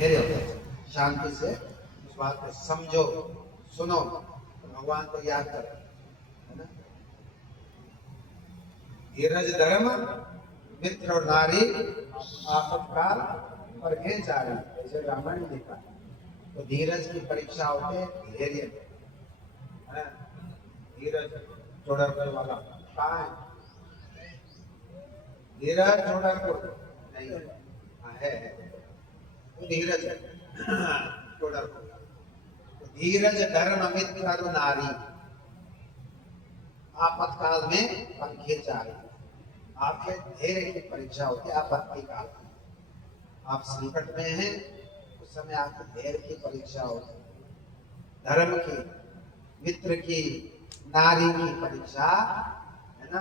धैर्य होता है, शांति से उस बात को समझो, सुनो, तो भगवान को याद करो, है ना। धीरज धर्म मित्र और नारी आपातकाल पर है चारी, जैसे रामायण लिखा। तो धीरज की परीक्षा होते है धैर्य, है। धीरज चौड़रपुर वाला कहाँ है? धीरज चौड़रपुर नहीं है, तो धीरज चौड़रपुर। तो धीरज धर्म मित्र नारी आपातकाल में पंखे चारी। आपके धैर्य की परीक्षा होती है आपत्ति काल। आप संकट में हैं, उस समय आपके धैर्य की परीक्षा होती है। धर्म की, मित्र की, नारी की परीक्षा, है ना,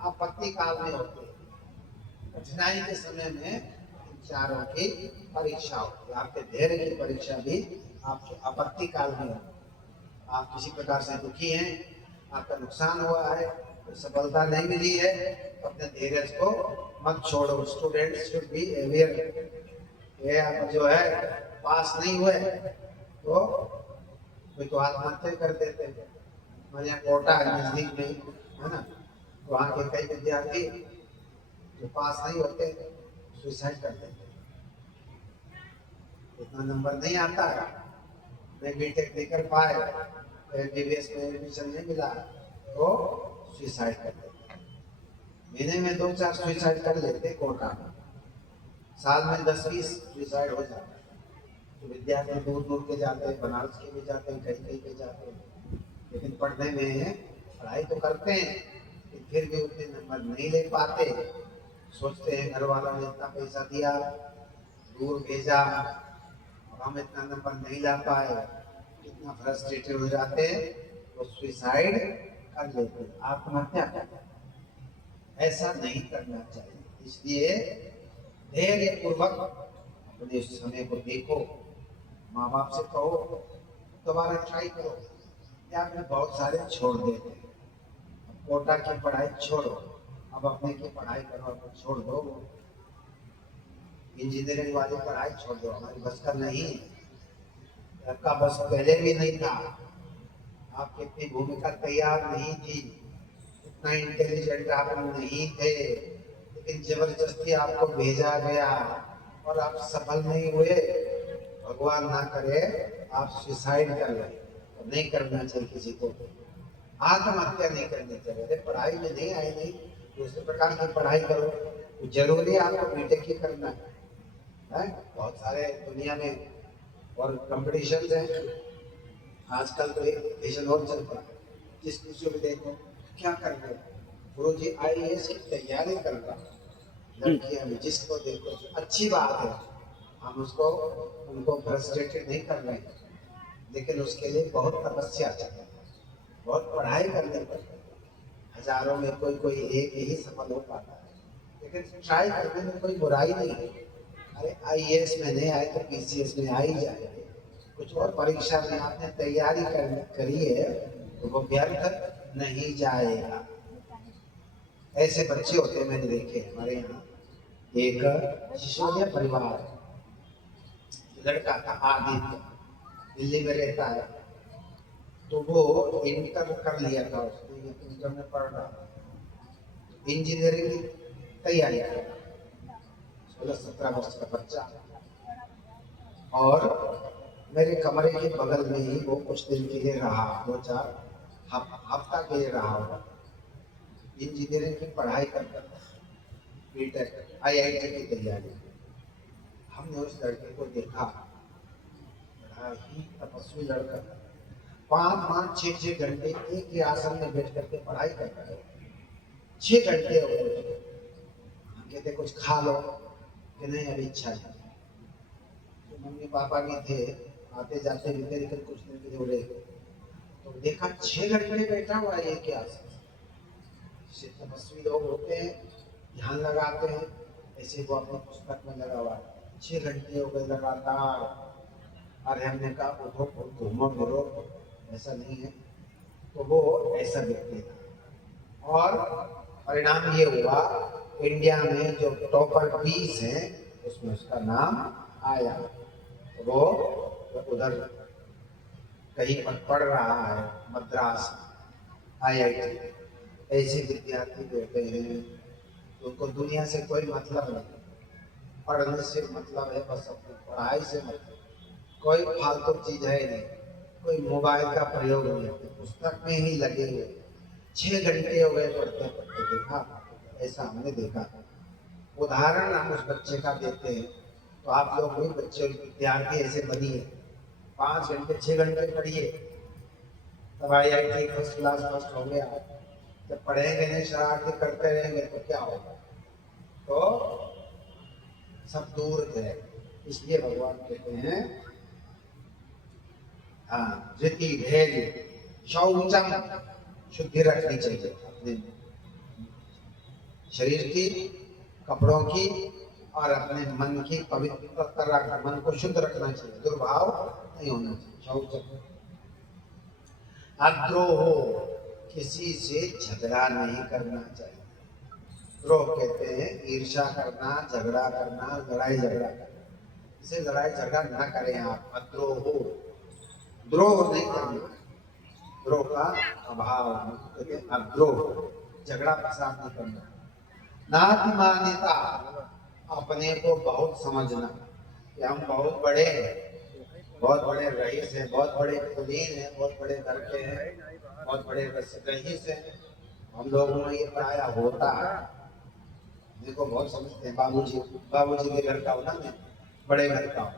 आपत्ति काल में होती है। कठिनाई के समय में इन चारों की परीक्षा होती है। आपके धैर्य की परीक्षा भी आपके आपत्ति काल में होती है। आप किसी प्रकार से दुखी हैं, आपका नुकसान हुआ है, सफलता नहीं मिली है, तो अपने धैर्य को मत छोड़ो। Students should be aware. ये आप जो है पास नहीं हुए तो कोई तो आत्महत्या कर देते हैं। हमारे यहाँ कोटा नजदीक में, है ना, तो वहाँ के कई विद्यार्थी जो पास नहीं होते सुसाइड कर देते। इतना नंबर नहीं आता है, मैं बीटेक नहीं कर पाए, एमबीबीएस में एडमिशन नहीं मिला, तो सुसाइड कर देते। महीने में 2-4 सुसाइड कर लेते कोटा में, साल में 10-20 सुसाइड हो जाता है। तो विद्यार्थी दूर दूर के जाते हैं, बनारस के भी जाते हैं, कहीं कहीं के जाते हैं, लेकिन पढ़ने में पढ़ाई तो करते हैं, लेकिन फिर भी उतने नंबर नहीं ले पाते। सोचते हैं घर वालों ने इतना पैसा दिया, दूर भेजा, और हम इतना नंबर नहीं ला पाए, इतना फ्रस्ट्रेटेड हो जाते हैं, तो सुसाइड कर लेते हैं, आत्महत्या करते हैं। ऐसा नहीं करना चाहिए। इसलिए धैर्य पूर्वक अपने समय को देखो, माँ बाप से कहो दोबारा ट्राई करो, या आपने बहुत सारे छोड़ देते हैं। कोटा की पढ़ाई छोड़ो, अब अपने की पढ़ाई करो, अब छोड़ दो। इंजीनियरिंग वाली पढ़ाई छोड़ दो, हमारी बस का नहीं है, आपका बस पहले भी नहीं था, आपकी इतनी भूमिका तैयार नहीं थी, इतना इंटेलिजेंट आप नहीं थे, लेकिन जबरदस्ती आपको भेजा गया और आप सफल नहीं हुए। भगवान ना करे आप सुसाइड कर लें, तो नहीं करना चाहिए किसी को, आत्महत्या नहीं करनी चाहिए। पढ़ाई में नहीं आई, नहीं दूसरे प्रकार की पढ़ाई करो। जरूरी है आपको बीटेक ही करना है? बहुत सारे दुनिया में और कंपटीशन है आजकल। तो एक कंपटीशन और चल रहा है, जिस किसी में देखो क्या कर रहे हैं, गुरु जी आईएएस की तैयारी कर रहा है, लड़कियां भी, जिसको देखो अच्छी बात है, हम उसको उनको फ्रस्ट्रेटेड नहीं कर रहे हैं, लेकिन उसके लिए बहुत तपस्या चाहिए, बहुत पढ़ाई करनी पड़ती है। हजारों में कोई कोई एक ही सफल हो पाता है, लेकिन ट्राई करने में कोई बुराई नहीं है। अरे आईएएस में नहीं आए तो पीसीएस में आ ही जाए। कुछ और परीक्षा में आपने तैयारी करी है तो वो व्यर्थ नहीं जाएगा। ऐसे बच्चे होते हैं, मैंने देखे हमारे यहाँ। एक सिसोदिया परिवार, लड़का था आदित्य, दिल्ली में रहता है, तो वो इंटर कर लिया था, उसने इंटर में पढ़ रहा था, इंजीनियरिंग की तैयारी कर रहा, 16-17 वर्ष का बच्चा। और मेरे कमरे के बगल में ही वो कुछ दिन के लिए रहा, 2-4 हफ्ता के लिए रहा होगा। इंजीनियरिंग की पढ़ाई करता था, बीटेक आईआईटी की तैयारी। हमने उस लड़के को देखा, बड़ा ही तपस्वी लड़का, 5-5, 6-6 घंटे एक ही आसन में बैठ करके पढ़ाई करता है। 6 घंटे हो गए, हम कहते कुछ खा लो, कि नहीं अभी इच्छा नहीं। तो मम्मी पापा भी थे, आते जाते भी थे, लेकिन कुछ दिन के लिए रहे। तो देखा 6 घंटे बैठा हुआ है, ये क्या जैसे तपस्वी लोग होते हैं, ध्यान लगाते हैं, ऐसे वो अपनी पुस्तक में लगा हुआ है। 6 घंटे हो गए लगातार। अरे हमने कहा उठो घूमो फिरो, ऐसा नहीं है। तो वो ऐसा व्यक्ति था, और परिणाम ये हुआ इंडिया में जो टॉपर 20 हैं उसमें उसका नाम आया। वो उधर कहीं पर पढ़ रहा है, मद्रास IIT, ऐसे विद्यार्थी होते हैं तो उनको दुनिया से कोई मतलब नहीं, पढ़ने से मतलब है बस, अपनी पढ़ाई से मतलब, कोई फालतू चीज है नहीं, कोई मोबाइल का प्रयोग नहीं है, पुस्तक में ही लगे हुए 6 घंटे हो गए पढ़ते पढ़ते। देखा, ऐसा हमने देखा। उदाहरण हम उस बच्चे का देते हैं, तो आप लोग भी बच्चे विद्यार्थी ऐसे बनिए, 5 घंटे 6 घंटे पढ़िए, तब IIT फर्स्ट क्लास फर्स्ट हो गया। जब पढ़ेंगे नहीं, शरारती करते रहेंगे तो क्या होगा? तो सब दूर थे। इसलिए भगवान कहते हैं हाँ, धृति धैर्य शौचम, शुद्धि रखनी चाहिए अपने शरीर की, कपड़ों की, और अपने मन की पवित्रता रखना, मन को शुद्ध रखना चाहिए, दुर्भाव नहीं होना चाहिए। शौचम अद्रोह, किसी से झगड़ा नहीं करना चाहिए। द्रोह कहते हैं ईर्ष्या करना, झगड़ा करना, लड़ाई झगड़ा करना। इसे लड़ाई झगड़ा न करें आप। अद्रोह, द्रोह नहीं करना, द्रोह का अभाव कहते हैं अद्रोह, झगड़ा फसाद नहीं करना। नातिमानिता, अपने को बहुत समझना कि हम बहुत बड़े हैं, बहुत बड़े रईस हैं, बहुत बड़े कुलीन हैं, बहुत बड़े घर के हैं, बहुत बड़े रईस हैं, हम लोगों में ये प्राय होता है। देखो बहुत समझते हैं, बाबूजी के घर का हो ना, मैं बड़े घर का हूँ,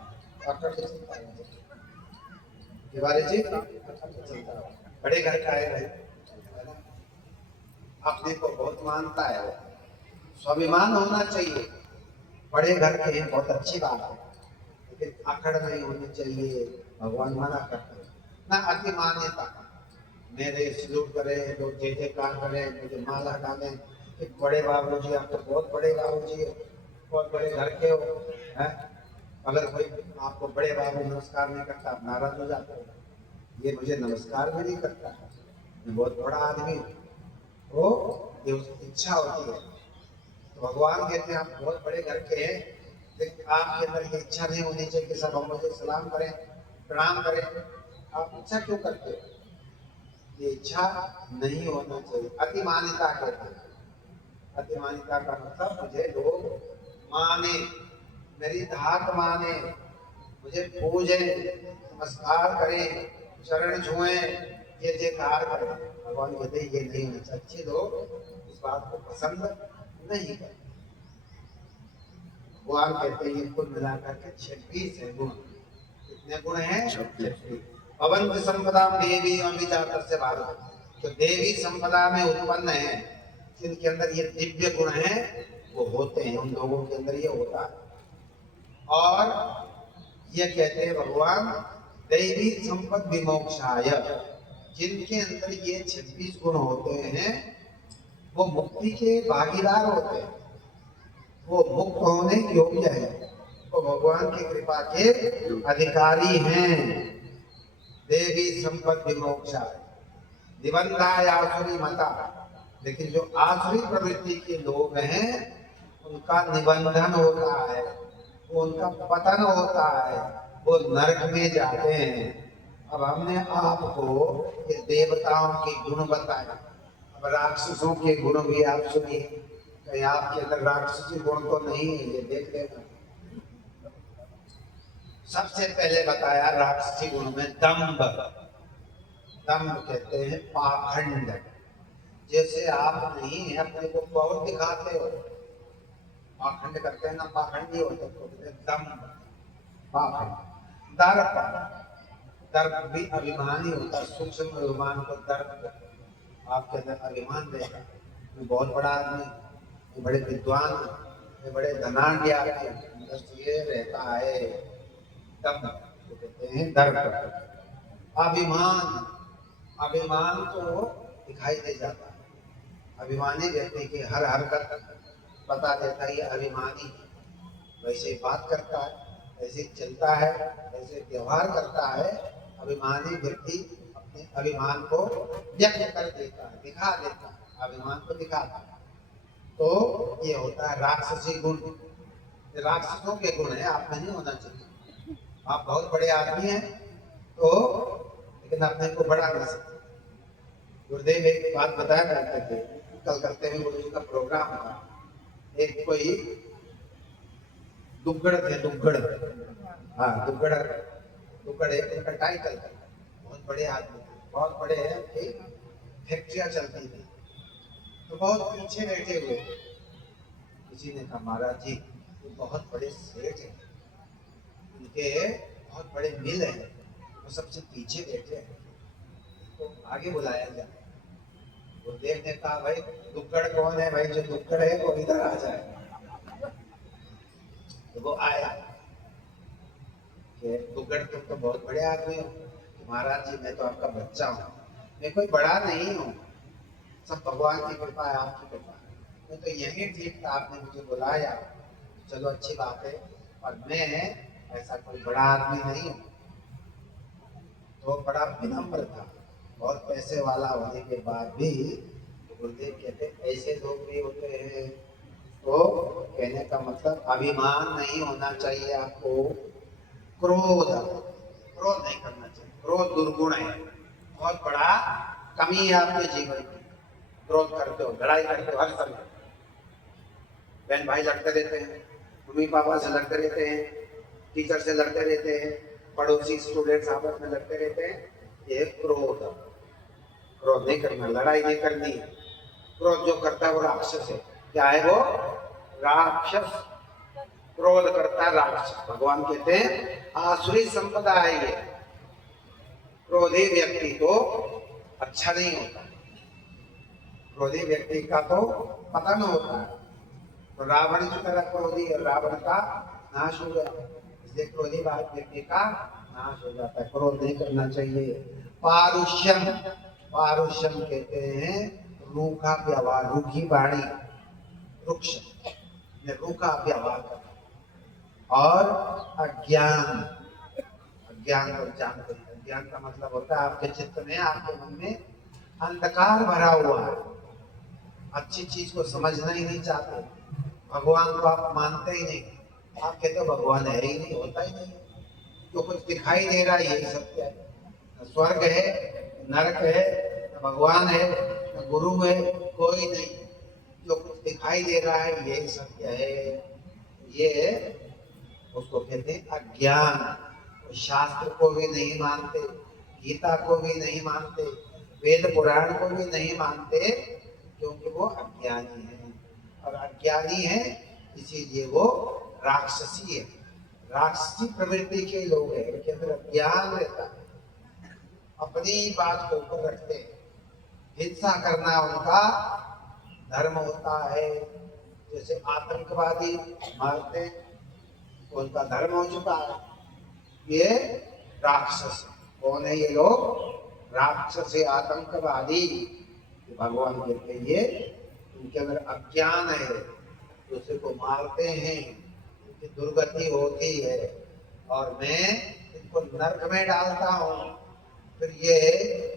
तिवारी जी चलता है, बड़े घर का है भाई, अपने को बहुत मानता है, स्वाभिमान होना चाहिए। बड़े घर के हैं बहुत अच्छी बात है, लेकिन अकड़ नहीं होनी चाहिए, भगवान मना करते हैं। ना अति मान्यता, मेरे सलूट करे, लोग जय जयकार करें, मुझे माला डाले कि बड़े बाबूजी, आप तो बहुत बड़े बाबूजी हो, बहुत बड़े घर के हो, हैं? अगर कोई आपको बड़े बाबू नमस्कार नहीं करता, आप नाराज हो जाते हो, ये मुझे नमस्कार भी नहीं करता, मैं बहुत बड़ा आदमी हूँ, तो ये उसकी इच्छा होती है। तो भगवान कहते हैं आप बहुत बड़े घर के हैं, लेकिन आपके अंदर ये इच्छा नहीं होनी चाहिए कि सब हम मुझे सलाम करें, प्रणाम करें। आप इच्छा क्यों करते हो? ये इच्छा नहीं होना चाहिए। अतिमानिता कहते हैं, अतिमानिता का मतलब मुझे लोग माने, मेरी धाक माने, मुझे पूजे, नमस्कार करें, चरण छुए, ये जयकार करें। भगवान कहते हैं ये नहीं होना चाहिए। अच्छे लोग इस बात को पसंद नहीं करते। भगवान कहते हैं ये कुल मिलाकर के 26 है गुण। कितने गुण हैं? 26। भवन्ति संपदा देवी अभिजात से भारत, तो देवी संपदा में उत्पन्न है, जिनके अंदर ये दिव्य गुण हैं वो होते हैं, उन लोगों के अंदर ये होता है। और ये कहते हैं भगवान दैवी संपद विमोक्षाय, जिनके अंदर ये 26 गुण होते हैं वो मुक्ति के भागीदार होते हैं, वो मुक्त होने योग्य है, वो भगवान की कृपा के अधिकारी हैं। देवी संपद विमोक्षाय निबंधाय आसुरी मता, लेकिन जो आसुरी प्रवृत्ति के लोग हैं उनका निबंधन होता है, वो उनका पतन होता है, वो नरक में जाते हैं। अब हमने आपको ये देवताओं के गुण बताए, अब राक्षसों के गुण भी आप सुनिए, कहीं आपके अंदर राक्षसी गुण तो नहीं है, ये देख लेना। सबसे पहले बताया राक्षसी गुण में दंभ। दंभ कहते हैं पाखंड, जैसे आप नहीं अपने को बहुत दिखाते हो, पाखंड करते हैं ना, पाखंडी होते तो दंभ, पाखंड। दर्प, दर्प भी अभिमान ही होता है, सूक्ष्म अभिमान को दर्प। आपके अंदर अभिमान रहेगा, मैं बहुत बड़ा आदमी, मैं बड़े विद्वान, मैं बड़े धनाढ्य आदमी, अंदर ये रहता है दंभ, तो कहते हैं दर्प। अभिमान, अभिमान तो दिखाई दे जाता है, अभिमानी व्यक्ति की हर हरकत पता देता है ये अभिमानी, वैसे बात करता है, ऐसे चलता है, ऐसे व्यवहार करता है। अभिमानी व्यक्ति अपने अभिमान को व्यक्त कर देता है, दिखा देता है, अभिमान को दिखाता है। तो ये होता है राक्षसी गुण, राक्षसों के गुण है, आप नहीं होना चाहिए। आप बहुत बड़े आदमी हैं तो, लेकिन अपने को बड़ा नहीं सकते। गुरुदेव एक बात बताया करते थे, कलकत्ते में गुरु जी का प्रोग्राम था। एक कोई दुग्गड़ थे, दुग्गड़, हाँ दुग्गड़, दुग्गड़ एक उनका टाइटल था। बहुत बड़े आदमी थे, बहुत बड़े हैं कि फैक्ट्रियां चलती थी, तो बहुत पीछे बैठे हुए थे। किसी ने कहा महाराज जी ये बहुत बड़े सेठ हैं, उनके बहुत बड़े मिल हैं, वो सबसे पीछे बैठे हैं, तो आगे बुलाया जाए। गुरुदेव ने कहा भाई दुग्गड़ कौन है भाई, जो दुग्गड़ है वो इधर आ जाए। तो वो आया कि दुग्गड़ तुम तो बहुत बड़े आदमी हो। महाराज जी मैं तो आपका बच्चा हूँ, मैं कोई बड़ा नहीं हूँ, सब भगवान की कृपा है, आपकी कृपा है। मैं तो यही ठीक था, आपने मुझे बुलाया, चलो अच्छी बात है, और मैं ऐसा कोई बड़ा आदमी नहीं हूँ। तो बड़ा विनम्र था, बहुत पैसे वाला होने के बाद भी गुरुदेव कहते ऐसे लोग भी होते हैं। तो कहने का मतलब अभिमान नहीं होना चाहिए आपको, क्रोध क्रोध नहीं करना चाहिए, क्रोध दुर्गुण है, बहुत बड़ा कमी है आपके जीवन में। क्रोध करते हो, लड़ाई करते हो हर समय, बहन भाई लड़ते रहते हैं, मम्मी पापा से लड़ते रहते हैं, टीचर से लड़ते रहते हैं, पड़ोसी स्टूडेंट्स आपस में लड़ते रहते हैं, ये क्रोध। क्रोध नहीं करना, लड़ाई नहीं करनी है। क्रोध जो करता है वो राक्षस है। क्या है वो? राक्षस। क्रोध करता है राक्षस। भगवान कहते हैं आसुरी संपदा है ये, क्रोधी व्यक्ति को अच्छा नहीं होता, क्रोधी व्यक्ति का तो पतन होता है। तो रावण की तरह क्रोधी है, रावण का नाश हो गया, इसलिए क्रोधी व्यक्ति का नाश हो जाता है। क्रोध नहीं करना चाहिए। पारुष्यम, पारुष्यम कहते हैं रूखा व्यवहार, रूखी वाणी, रुक्ष में रूखा व्यवहार करना। और अज्ञान, अज्ञान को जानते हैं, अज्ञान का मतलब होता है आपके चित्त में, आपके मन में अंधकार भरा हुआ है, अच्छी चीज को समझना ही नहीं चाहते, भगवान को आप मानते ही नहीं, आप कहते हो भगवान है ही नहीं, होता ही नहीं, जो कुछ दिखाई दे रहा है यही सत्य है। न स्वर्ग है, नरक है, न भगवान है, न गुरु है, कोई नहीं, जो कुछ दिखाई दे रहा है यही सत्य है। ये उसको कहते हैं अज्ञान। शास्त्र को भी नहीं मानते, गीता को भी नहीं मानते, वेद पुराण को भी नहीं मानते, क्योंकि वो अज्ञानी है। और अज्ञानी है इसीलिए वो राक्षसी है, राक्षसी प्रवृत्ति के लोग हैं, उनके अंदर अज्ञान रहता है, अपनी बात को ऊपर रखते हैं, हिंसा करना उनका धर्म होता है। जैसे आतंकवादी मारते, उनका धर्म हो चुका है। ये राक्षस कौन है? ये लोग राक्षस आतंकवादी, भगवान कहते हैं ये उनके अंदर अज्ञान है, दूसरे को मारते हैं, उनकी दुर्गति होती है, और मैं इनको नरक में डालता हूँ, फिर ये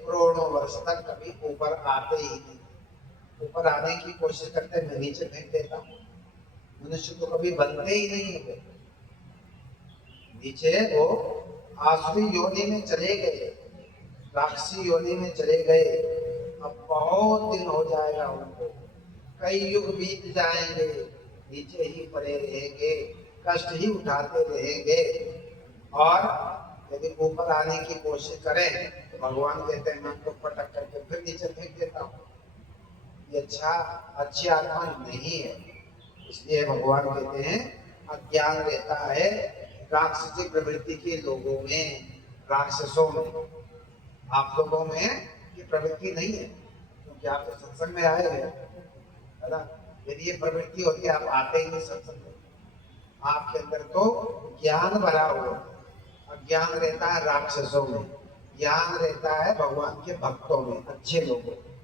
करोड़ों वर्ष तक कभी ऊपर आते ही नहीं। ऊपर आने की कोशिश करते हैं, मैं नीचे फेंक देता हूँ। मनुष्य तो कभी बनते ही नहीं है, नीचे वो आसुरी योनि में चले गए, राक्षसी योनि में चले गए। अब बहुत दिन हो जाएगा उनको, कई युग बीत जाएंगे, नीचे ही पड़े रहेंगे, कष्ट ही उठाते रहेंगे। और यदि ऊपर आने की कोशिश करें तो भगवान कहते हैं मैं उनको पटक करके फिर नीचे फेंक देता हूँ। ये अच्छी आत्मा नहीं है, इसलिए भगवान कहते हैं अज्ञान रहता है राक्षसी प्रवृत्ति के लोगों में, राक्षसों में। आप लोगों में ये प्रवृत्ति नहीं है, क्योंकि आप तो सत्संग में आए हैं, है ना। यदि ये प्रवृत्ति होती आप आते ही नहीं सत्संग में। आपके अंदर तो ज्ञान भरा हुआ, अज्ञान रहता है राक्षसों में, ज्ञान रहता है भगवान के भक्तों में, अच्छे लोगों में।